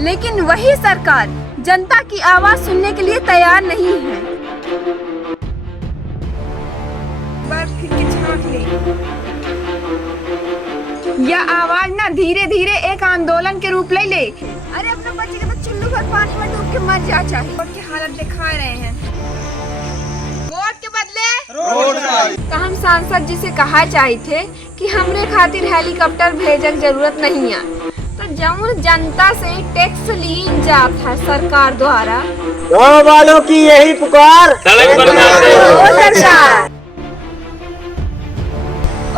लेकिन वही सरकार जनता की आवाज सुनने के लिए तैयार नहीं है। यह आवाज ना धीरे धीरे एक आंदोलन के रूप ले ले। अरे अपने बच्चे के तो चुल्लू भर पानी में डूब के मर जा चाहे। वोट की हालत दिखा रहे हैं, वोट के बदले तो हम सांसद जी से कहा चाहे थे कि हमरे खातिर हेलीकॉप्टर भेजे की जरूरत नहीं है। तो जमुन जनता से टैक्स लीन जात है सरकार द्वारा, गाँव वालों की यही पुकार, सरकार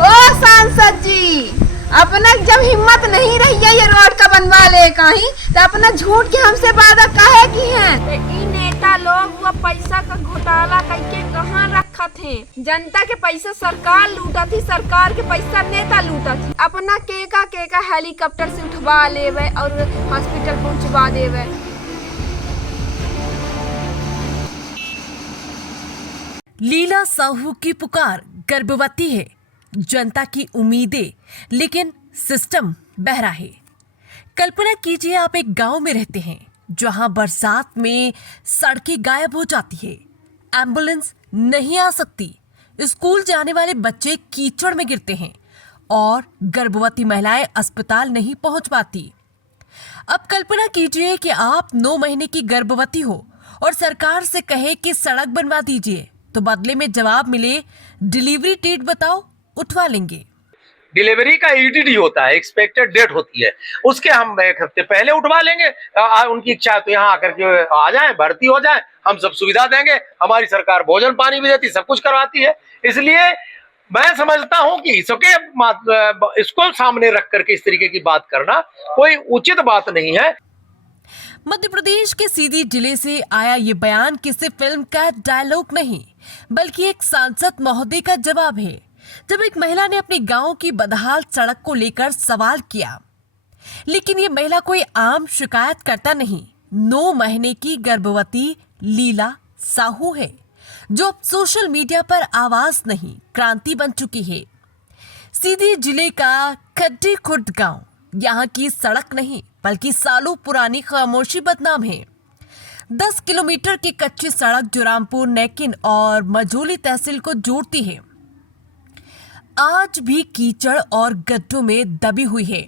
ओ सांसद जी, अपना जब हिम्मत नहीं रही है ये रोड का बनवा ले कहीं, तो अपना झूठ के हमसे वादा काहे की हैं? तो इन नेता लोग वो पैसा का घोटाला करके कहाँ रखा थे? जनता के पैसा सरकार लूटा थी, सरकार के पैसा नेता लूटा थी। अपना केका हेलीकॉप्टर से उठवा लेवे और हॉस्पिटल पहुँचवा देवे। लीला साहू की पुकार गर्भवती है, जनता की उम्मीदें, लेकिन सिस्टम बहरा है। कल्पना कीजिए आप एक गांव में रहते हैं जहां बरसात में सड़कें गायब हो जाती है, एम्बुलेंस नहीं आ सकती, स्कूल जाने वाले बच्चे कीचड़ में गिरते हैं और गर्भवती महिलाएं अस्पताल नहीं पहुंच पाती। अब कल्पना कीजिए कि आप 9 महीने की गर्भवती हो और सरकार से कहे कि सड़क बनवा दीजिए, तो बदले में जवाब मिले डिलीवरी डेट बताओ, उठवा लेंगे। डिलीवरी का ईटीडी होता है, एक्सपेक्टेड डेट होती है, उसके हम 1 हफ्ते पहले उठवा लेंगे। उनकी इच्छा है तो यहाँ आकर के आ जाएं, भर्ती हो जाएं, हम सब सुविधा देंगे। हमारी सरकार भोजन पानी भी देती, सब कुछ करवाती है। इसलिए मैं समझता हूँ कि इसको सामने रख करके इस तरीके की बात करना कोई उचित बात नहीं है। मध्य प्रदेश के सीधी जिले से आया ये बयान किसी फिल्म का डायलॉग नहीं, बल्कि एक सांसद महोदय का जवाब है, जब एक महिला ने अपने गांव की बदहाल सड़क को लेकर सवाल किया। लेकिन ये महिला कोई आम शिकायत करता नहीं, 9 महीने की गर्भवती लीला साहू है, जो अब सोशल मीडिया पर आवाज नहीं, क्रांति बन चुकी है। सीधी जिले का खड्डी खुर्द गांव, यहाँ की सड़क नहीं बल्कि सालों पुरानी खामोशी बदनाम है। 10 किलोमीटर की कच्ची सड़क जो रामपुर, नेकिन और मझोली तहसील को जोड़ती है, आज भी कीचड़ और गड्ढों में दबी हुई है।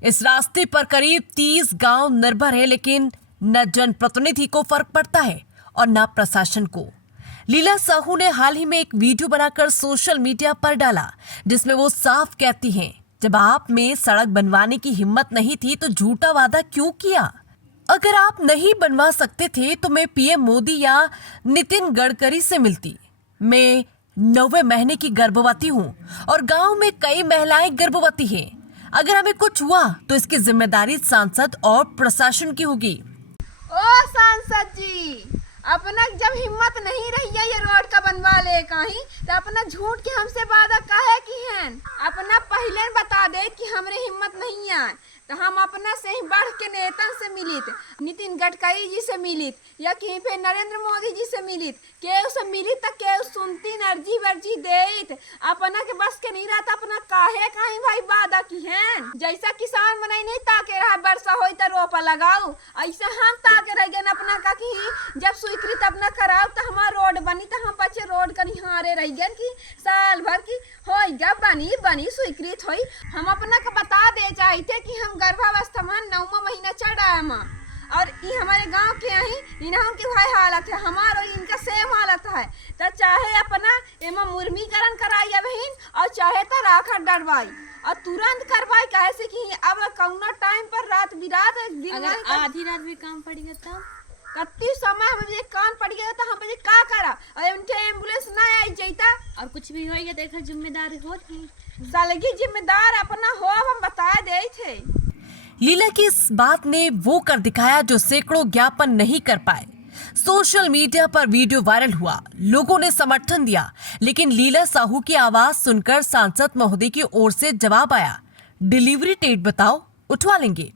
इस रास्ते पर करीब 30 गांव निर्भर है, लेकिन न जनप्रतिनिधि को फर्क पड़ता है और न प्रशासन को। लीला साहू ने हाल ही में एक वीडियो बनाकर सोशल मीडिया पर डाला, जिसमें वो साफ कहती हैं, जब आप में सड़क बनवाने की हिम्मत नहीं थी तो झूठा वादा क्यों किया? अगर आप नहीं बनवा सकते थे तो मैं पीएम मोदी या नितिन गडकरी से मिलती। मैं 9वें महीने की गर्भवती हूँ और गांव में कई महिलाएं गर्भवती हैं। अगर हमें कुछ हुआ तो इसकी जिम्मेदारी सांसद और प्रशासन की होगी। ओ सांसद जी, अपना जब हिम्मत नहीं रही है ये रोड का बनवा ले कहीं, तो अपना झूठ के हमसे वादा काहे की हैं? अपना पहले बता दे कि हमरे हिम्मत नहीं है, तो हम अपना से ही बढ़ के नेता से मिलित, नितिन गडकरी जी से मिलित या कहीं पे नरेंद्र मोदी जी से मिलित, केहू से मिलित तो केहू सुनती अर्जी वर्जी देत। अपना के बस के नहीं रहता, अपना काहे कहीं भाई वादा की हैं? जैसा किसान बनाई नहीं ताके रहा वर्षा होई तो रोपा लगाओ, ऐसे हम ताके रह गए अपना का कि जब स्वीकृत अपना कराओ तो हमारा रोड बनी, तो हम बच्चे रोड का निहारे रह गए कि साल भर की होई गा बनी स्वीकृत होई। हम अपना का बता दे चाहते कि हम गर्भावस्था में 9वां महीना चढ़ रहा है माँ, और ये हमारे गांव के यही इन्हों की भाई हालत है, हमारा इनका सेम हालत है। तो चाहे अपना एमा मुर्मीकरण कराई बहन, और चाहे तो राखा डरवाई और तुरंत करवाई, काहे से कि अब कौना टाइम पर रात बिरात आधी रात भी काम पड़ेगा तब कत्ती समय बजे कान पड़ गया तो हम बजे का करा, और उनके एम्बुलेंस ना आई जाता और कुछ भी होएगा देखा जिम्मेदार हो सालगी जिम्मेदार अपना हो, हम बता दे थे। लीला की इस बात ने वो कर दिखाया जो सैकड़ों ज्ञापन नहीं कर पाए। सोशल मीडिया पर वीडियो वायरल हुआ, लोगों ने समर्थन दिया, लेकिन लीला साहू की आवाज सुनकर सांसद महोदय की ओर से जवाब आया, डिलीवरी डेट बताओ, उठवा लेंगे।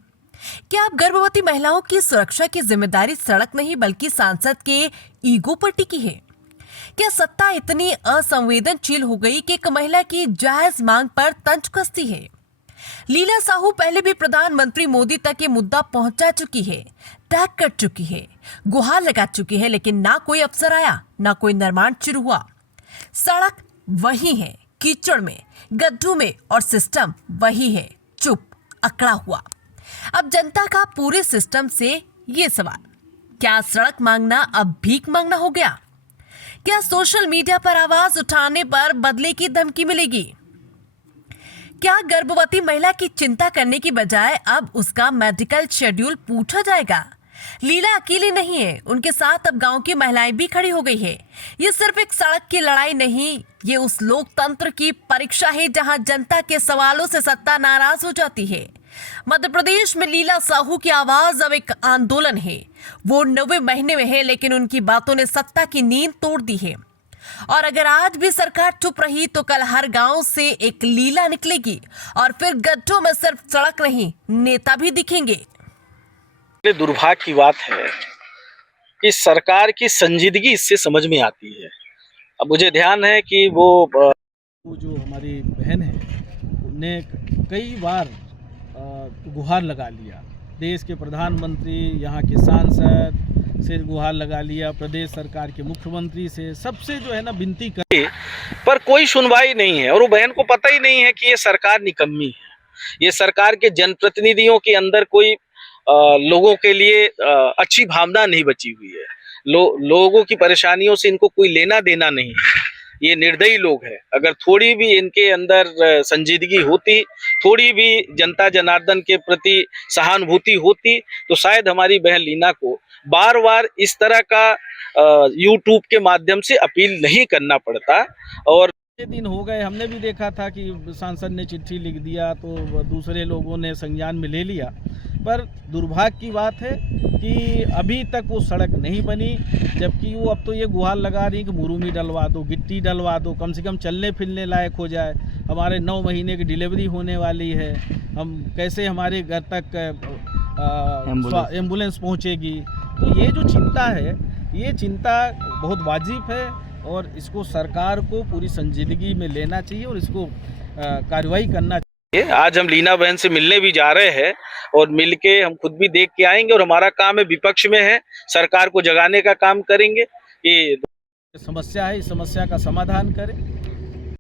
क्या अब गर्भवती महिलाओं की सुरक्षा की जिम्मेदारी सड़क नहीं बल्कि सांसद के ईगो पर टिकी है? क्या सत्ता इतनी असंवेदनशील हो गई कि एक महिला की जायज मांग पर तंज कसती है? लीला साहू पहले भी प्रधानमंत्री मोदी तक ये मुद्दा पहुंचा चुकी है, टैग कर चुकी है, गुहार लगा चुकी है, लेकिन ना कोई अफसर आया, ना कोई निर्माण शुरू हुआ। सड़क वही है, कीचड़ में, गड्ढों में, और सिस्टम वही है, चुप, अकड़ा हुआ। अब जनता का पूरे सिस्टम से ये सवाल, क्या सड़क मांगना अब भीख मांगना हो गया? क्या सोशल मीडिया पर आवाज उठाने पर बदले की धमकी मिलेगी? क्या गर्भवती महिला की चिंता करने की बजाय अब उसका मेडिकल शेड्यूल पूछा जाएगा? लीला अकेली नहीं है, उनके साथ अब गांव की महिलाएं भी खड़ी हो गई है। ये सिर्फ एक सड़क की लड़ाई नहीं, ये उस लोकतंत्र की परीक्षा है जहां जनता के सवालों से सत्ता नाराज हो जाती है। मध्य प्रदेश में लीला साहू की आवाज अब एक आंदोलन है। वो 9वें महीने में है, लेकिन उनकी बातों ने सत्ता की नींद तोड़ दी है। और अगर आज भी सरकार चुप रही तो कल हर गांव से एक लीला निकलेगी, और फिर गड्ढों में सिर्फ सड़क नहीं, नेता भी दिखेंगे। दुर्भाग्य की बात है कि सरकार की संजीदगी इससे समझ में आती है। अब मुझे ध्यान है कि वो जो हमारी बहन है उन्हें कई बार गुहार लगा लिया, देश के प्रधानमंत्री, यहाँ के सांसद से गुहार लगा लिया, प्रदेश सरकार के मुख्यमंत्री से, सबसे जो है ना विनती कर, पर कोई सुनवाई नहीं है। और वो बहन को पता ही नहीं है कि ये सरकार निकम्मी है। ये सरकार के जनप्रतिनिधियों के अंदर कोई लोगों के लिए अच्छी भावना नहीं बची हुई है। लोगों की परेशानियों से इनको कोई लेना देना नहीं है। ये निर्दयी लोग हैं। अगर थोड़ी भी इनके अंदर संजीदगी होती, थोड़ी भी जनता जनार्दन के प्रति सहानुभूति होती, तो शायद हमारी बहन लीना को बार बार इस तरह का यूट्यूब के माध्यम से अपील नहीं करना पड़ता। और दिन हो गए, हमने भी देखा था कि सांसद ने चिट्ठी लिख दिया तो दूसरे लोगों ने संज्ञान में ले लिया, पर दुर्भाग्य की बात है कि अभी तक वो सड़क नहीं बनी, जबकि वो अब तो ये गुहार लगा रही कि मुरूमी डलवा दो, गिट्टी डलवा दो, कम से कम चलने फिरने लायक हो जाए। हमारे 9 महीने की डिलीवरी होने वाली है, हम कैसे हमारे घर तक एम्बुलेंस पहुंचेगी? तो ये जो चिंता है, ये चिंता बहुत वाजिब है और इसको सरकार को पूरी संजीदगी में लेना चाहिए और इसको कार्रवाई करना चाहिए। आज हम लीना बहन से मिलने भी जा रहे हैं और मिलके हम खुद भी देख के आएंगे। और हमारा काम है, विपक्ष में है, सरकार को जगाने का काम करेंगे। ये समस्या है, इस समस्या का समाधान करें।